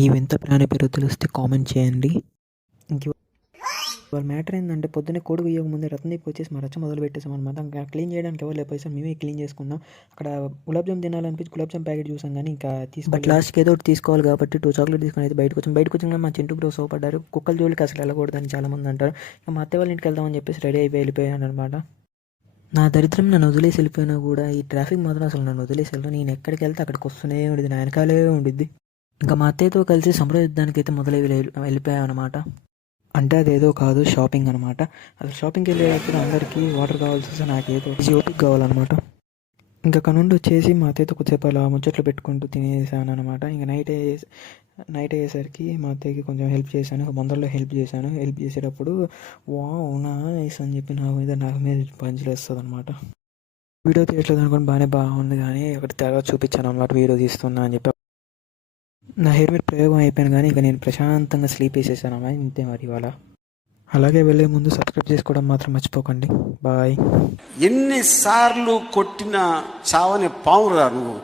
ఈ వింత ప్రాణి పేరు తెలిస్తే కామెంట్ చేయండి. ఇంక వాళ్ళ మ్యాటర్ ఏంటంటే పొద్దున్నే కోడి కొయ్యక ముందే రత్నదీప్ వచ్చేసి మా రచ్చ మొదలు పెట్టేసాం అనమాట. ఇంకా క్లీన్ చేయడానికి ఎవరు లేకపోతే మేమే క్లీన్ చేసుకున్నాం. అక్కడ గులాబ్ జామ్ తినాలనిపించి గులాబ్ జామ్ ప్యాకెట్ చూసాం కానీ ఇంకా బట్ లాస్ట్కి ఏదో ఒకటి తీసుకోవాలి కాబట్టి 2 చాక్లెట్ తీసుకొని అయితే బయటకు వచ్చిన మా చింటూ బ్రో సోపడ్డారు. కుక్కల జోలికి అసలు వెళ్ళకూడదని చాలామంది అంటారు. ఇంకా మా అత్తయ్య వాళ్ళ ఇంటికి వెళ్దామని చెప్పేసి రెడీ అయిపోయి వెళ్ళిపోయాను అనమాట. నా దరిద్రం నన్ను వదిలేసి వెళ్ళిపోయినా కూడా ఈ ట్రాఫిక్ మాత్రం అసలు నన్ను వదిలేసి వెళ్ళను. నేను ఎక్కడికి వెళ్తే అక్కడికి వస్తూనే ఉండేది, నా వెనకాలే ఉండిద్ది. ఇంకా మా అత్తయ్యతో కలిసి సముద్ర యుద్ధానికి అయితే వెళ్ళిపోయాం అనమాట. అంటే అదేదో కాదు, షాపింగ్ అనమాట. అసలు షాపింగ్కి వెళ్ళేటప్పుడు అందరికీ వాటర్ కావాల్సి వస్తే నాకేదో ఓపిక కావాలన్నమాట. ఇంకా అక్కడ నుండి వచ్చేసి మా అత్తయ్యతో కొద్దిసేపు అలా ముచ్చట్లు పెట్టుకుంటూ తినేసాను అనమాట. ఇంకా నైట్ అయ్యేసరికి మా అత్తయ్యకి కొంచెం హెల్ప్ చేశాను, మందరిలో హెల్ప్ చేశాను. హెల్ప్ చేసేటప్పుడు వావ్ నైస్ అని చెప్పి నాకు మీద పంచులు వేస్తుంది అనమాట. వీడియో తీయట్లేదు అనుకోండి, బాగుంది కానీ ఒకటి తర్వాత చూపించాను అనమాట వీడియో తీస్తున్నా అని చెప్పి. నా హెయిర్ మీద ప్రయోగం అయిపోయాను కానీ ఇక నేను ప్రశాంతంగా స్లీప్ వేసేసాను అమ్మాయి, ఇంతే మరి ఇవాళ. అలాగే వెళ్ళే ముందు సబ్స్క్రైబ్ చేసుకోవడం మాత్రం మర్చిపోకండి. బాయ్. ఎన్నిసార్లు కొట్టినా చావని పావురా నువ్వు.